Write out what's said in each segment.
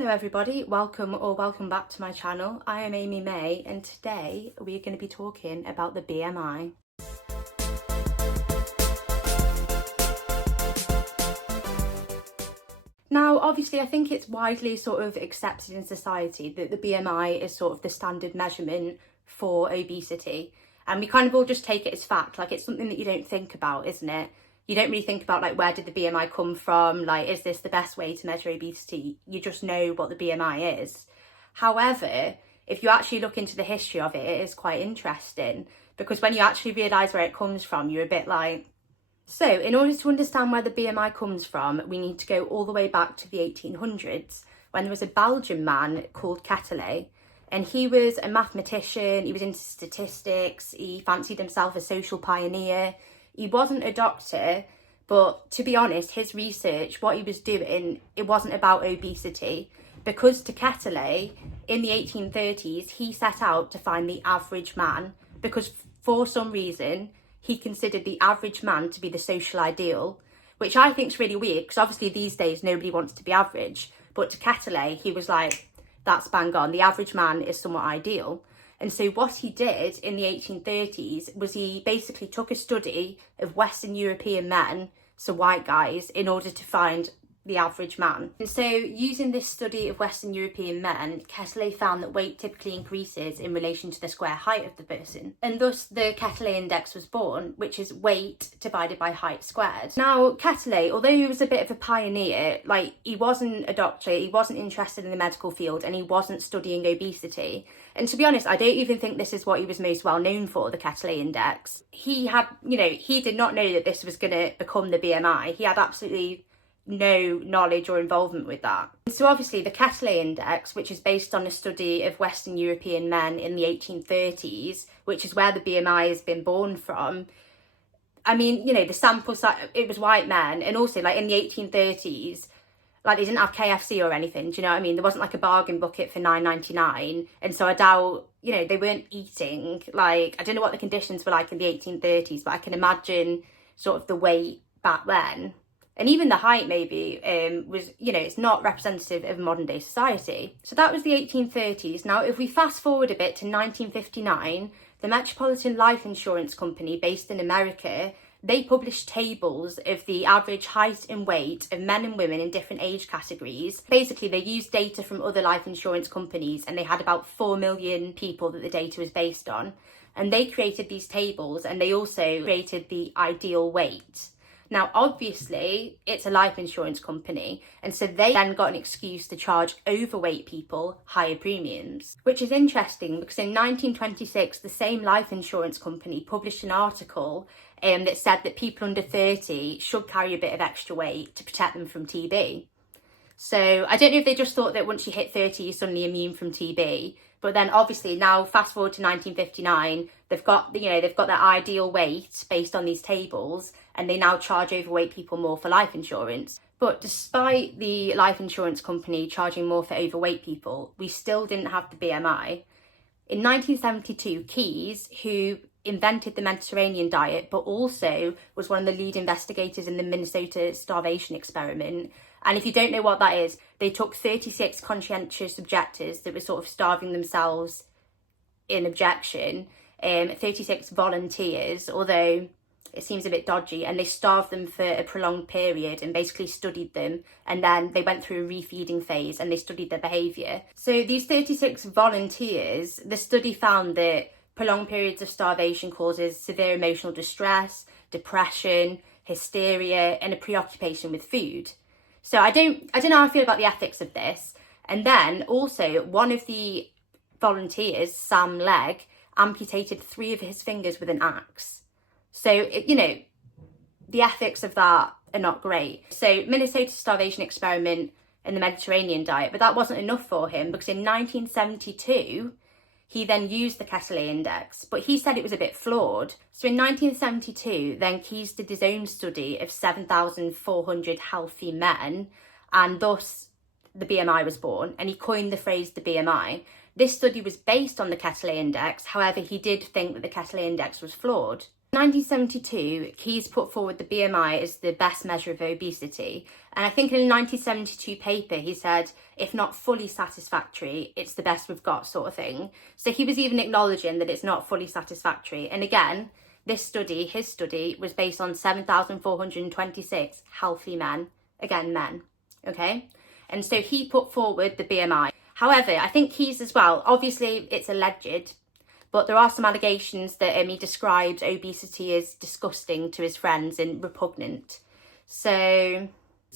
Hello everybody, welcome back to my channel. I am Amy May and today we're going to be talking about the BMI. Now obviously I think it's widely sort of accepted in society that the BMI is sort of the standard measurement for obesity, and we kind of all just take it as fact, like it's something that you don't think about, isn't it? You don't really think about like, where did the BMI come from? Like, is this the best way to measure obesity? You just know what the BMI is. However, if you actually look into the history of it, it is quite interesting, because when you actually realise where it comes from, you're a bit like... So in order to understand where the BMI comes from, we need to go all the way back to the 1800s, when there was a Belgian man called Quetelet, and he was a mathematician, he was into statistics, he fancied himself a social pioneer. He wasn't a doctor, but to be honest, his research, what he was doing, it wasn't about obesity, because to Quetelet, in the 1830s, he set out to find the average man, because for some reason, he considered the average man to be the social ideal, which I think is really weird, because obviously these days nobody wants to be average, but to Quetelet, he was like, that's bang on, the average man is somewhat ideal. And so what he did in the 1830s was he basically took a study of Western European men, so white guys, in order to find the average man. And so using this study of Western European men, Quetelet found that weight typically increases in relation to the square height of the person. And thus the Quetelet index was born, which is weight divided by height squared. Now Quetelet, although he was a bit of a pioneer, like he wasn't a doctor, he wasn't interested in the medical field, and he wasn't studying obesity. And to be honest, I don't even think this is what he was most well known for, the Quetelet index. He had, he did not know that this was going to become the BMI. He had absolutely no knowledge or involvement with that. So obviously the Quetelet index, which is based on a study of Western European men in the 1830s, which is where the BMI has been born from. I mean, the sample size, it was white men, and also like in the 1830s, like they didn't have KFC or anything, do you know what I mean? There wasn't like a bargain bucket for $9.99, and so I doubt, they weren't eating, like, I don't know what the conditions were like in the 1830s, but I can imagine sort of the weight back then. And even the height maybe was, it's not representative of modern day society. So that was the 1830s. Now, if we fast forward a bit to 1959, the Metropolitan Life Insurance Company based in America, they published tables of the average height and weight of men and women in different age categories. Basically, they used data from other life insurance companies, and they had about 4 million people that the data was based on. And they created these tables, and they also created the ideal weight. Now, obviously, it's a life insurance company, and so they then got an excuse to charge overweight people higher premiums, which is interesting because in 1926, the same life insurance company published an article that said that people under 30 should carry a bit of extra weight to protect them from TB. So I don't know if they just thought that once you hit 30, you're suddenly immune from TB. But then obviously now fast forward to 1959, they've got their ideal weight based on these tables, and they now charge overweight people more for life insurance. But despite the life insurance company charging more for overweight people, we still didn't have the BMI. In 1972, Keyes, who invented the Mediterranean diet, but also was one of the lead investigators in the Minnesota starvation experiment. And if you don't know what that is, they took 36 conscientious objectors that were sort of starving themselves in objection, 36 volunteers, although it seems a bit dodgy, and they starved them for a prolonged period and basically studied them, and then they went through a refeeding phase and they studied their behaviour. So these 36 volunteers, the study found that prolonged periods of starvation causes severe emotional distress, depression, hysteria, and a preoccupation with food. So I don't know how I feel about the ethics of this. And then also one of the volunteers, Sam Legg, amputated 3 of his fingers with an axe. So, the ethics of that are not great. So Minnesota starvation experiment and the Mediterranean diet, but that wasn't enough for him, because in 1972, he then used the Quetelet index, but he said it was a bit flawed. So in 1972, then Keyes did his own study of 7,400 healthy men, and thus the BMI was born, and he coined the phrase the BMI. This study was based on the Quetelet index, however, he did think that the Quetelet index was flawed. In 1972, Keyes put forward the BMI as the best measure of obesity. And I think in a 1972 paper, he said, if not fully satisfactory, it's the best we've got, sort of thing. So he was even acknowledging that it's not fully satisfactory. And again, this study, his study, was based on 7,426 healthy men. Again, men. Okay? And so he put forward the BMI. However, I think Keyes as well, obviously it's alleged, but there are some allegations that he describes obesity as disgusting to his friends and repugnant. So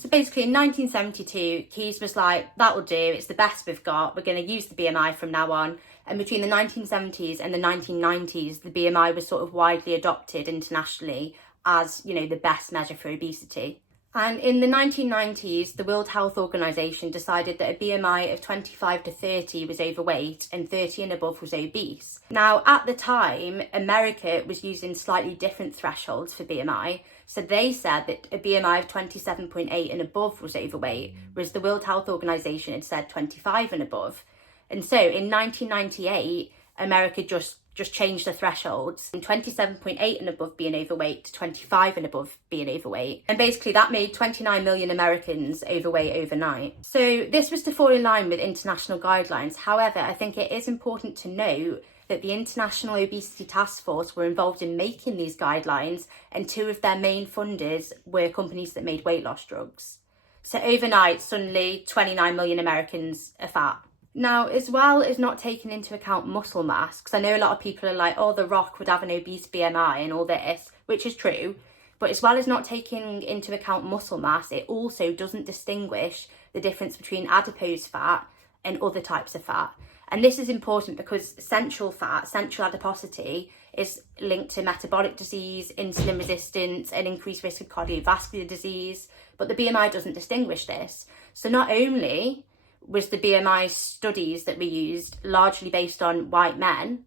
basically in 1972, Keyes was like, that'll do, it's the best we've got, we're going to use the BMI from now on. And between the 1970s and the 1990s, the BMI was sort of widely adopted internationally as, you know, the best measure for obesity. And in the 1990s, the World Health Organization decided that a BMI of 25 to 30 was overweight and 30 and above was obese. Now, at the time, America was using slightly different thresholds for BMI. So they said that a BMI of 27.8 and above was overweight, whereas the World Health Organization had said 25 and above. And so in 1998, America just changed the thresholds from 27.8 and above being overweight to 25 and above being overweight. And basically that made 29 million Americans overweight overnight. So this was to fall in line with international guidelines. However, I think it is important to note that the International Obesity Task Force were involved in making these guidelines, and two of their main funders were companies that made weight loss drugs. So overnight, suddenly 29 million Americans are fat. Now, as well as not taking into account muscle mass, because I know a lot of people are like, oh, The Rock would have an obese BMI and all this, which is true, but as well as not taking into account muscle mass, it also doesn't distinguish the difference between adipose fat and other types of fat. And this is important because central fat, central adiposity, is linked to metabolic disease, insulin resistance, and increased risk of cardiovascular disease, but the BMI doesn't distinguish this. So not only was the BMI studies that we used largely based on white men,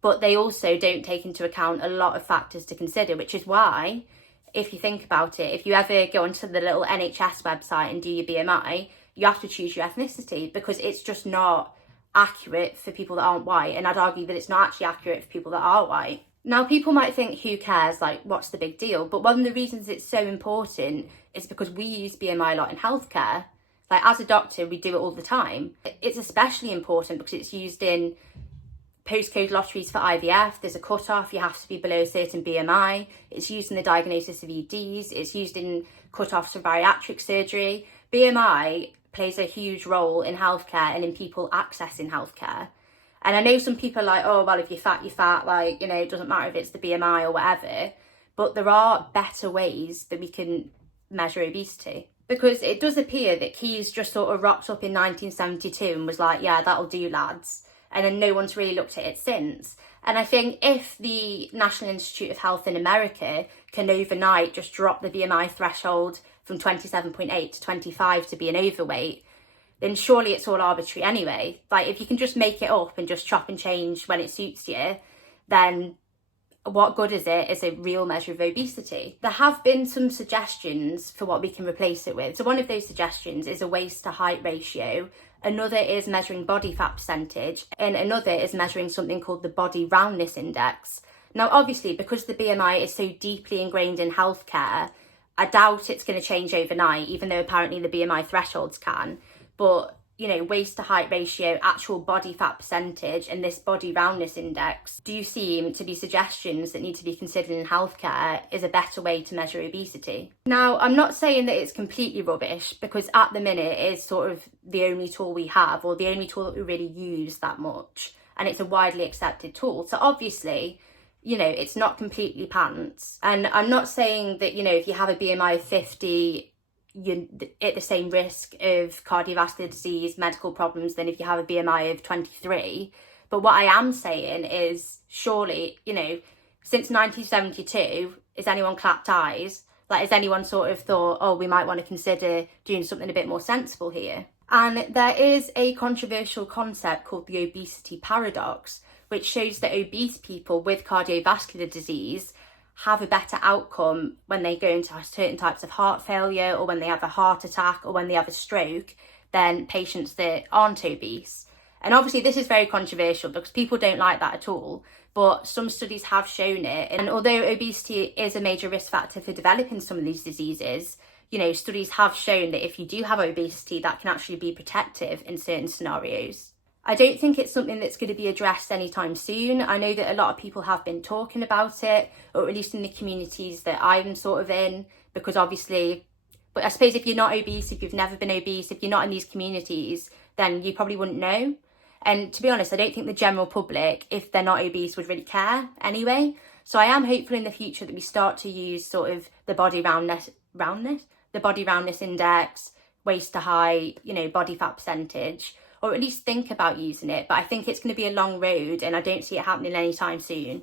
but they also don't take into account a lot of factors to consider, which is why, if you think about it, if you ever go onto the little NHS website and do your BMI, you have to choose your ethnicity because it's just not accurate for people that aren't white. And I'd argue that it's not actually accurate for people that are white. Now, people might think, who cares? Like, what's the big deal? But one of the reasons it's so important is because we use BMI a lot in healthcare. Like, as a doctor, we do it all the time. It's especially important because it's used in postcode lotteries for IVF. There's a cut-off, you have to be below a certain BMI. It's used in the diagnosis of EDs. It's used in cut-offs for bariatric surgery. BMI plays a huge role in healthcare and in people accessing healthcare. And I know some people are like, oh, well, if you're fat, you're fat. Like, you know, it doesn't matter if it's the BMI or whatever. But there are better ways that we can measure obesity. Because it does appear that Keyes just sort of rocked up in 1972 and was like, yeah, that'll do, lads. And then no one's really looked at it since. And I think if the National Institute of Health in America can overnight just drop the BMI threshold from 27.8 to 25 to be an overweight, then surely it's all arbitrary anyway. Like, if you can just make it up and just chop and change when it suits you, then what good is it as a real measure of obesity? There have been some suggestions for what we can replace it with. So one of those suggestions is a waist to height ratio. Another is measuring body fat percentage. And another is measuring something called the body roundness index. Now, obviously, because the BMI is so deeply ingrained in healthcare, I doubt it's going to change overnight, even though apparently the BMI thresholds can. But, you know, waist to height ratio, actual body fat percentage, and this body roundness index do seem to be suggestions that need to be considered in healthcare as a better way to measure obesity. Now, I'm not saying that it's completely rubbish, because at the minute it is sort of the only tool we have, or the only tool that we really use that much, and it's a widely accepted tool. So obviously, you know, it's not completely pants. And I'm not saying that, you know, if you have a BMI of 50, you're at the same risk of cardiovascular disease, medical problems than if you have a BMI of 23. But what I am saying is, surely, you know, since 1972, has anyone clapped eyes? Like, has anyone sort of thought, oh, we might want to consider doing something a bit more sensible here? And there is a controversial concept called the Obesity Paradox, which shows that obese people with cardiovascular disease have a better outcome when they go into certain types of heart failure, or when they have a heart attack, or when they have a stroke, than patients that aren't obese. And obviously this is very controversial because people don't like that at all, but some studies have shown it. And although obesity is a major risk factor for developing some of these diseases, you know, studies have shown that if you do have obesity, that can actually be protective in certain scenarios. I don't think it's something that's going to be addressed anytime soon. I know that a lot of people have been talking about it, or at least in the communities that I'm sort of in, because obviously, but I suppose if you're not obese, if you've never been obese, if you're not in these communities, then you probably wouldn't know. And to be honest, I don't think the general public, if they're not obese, would really care anyway. So I am hopeful in the future that we start to use sort of the body roundness, the body roundness index, waist to height, you know, body fat percentage, or at least think about using it. But I think it's going to be a long road and I don't see it happening anytime soon.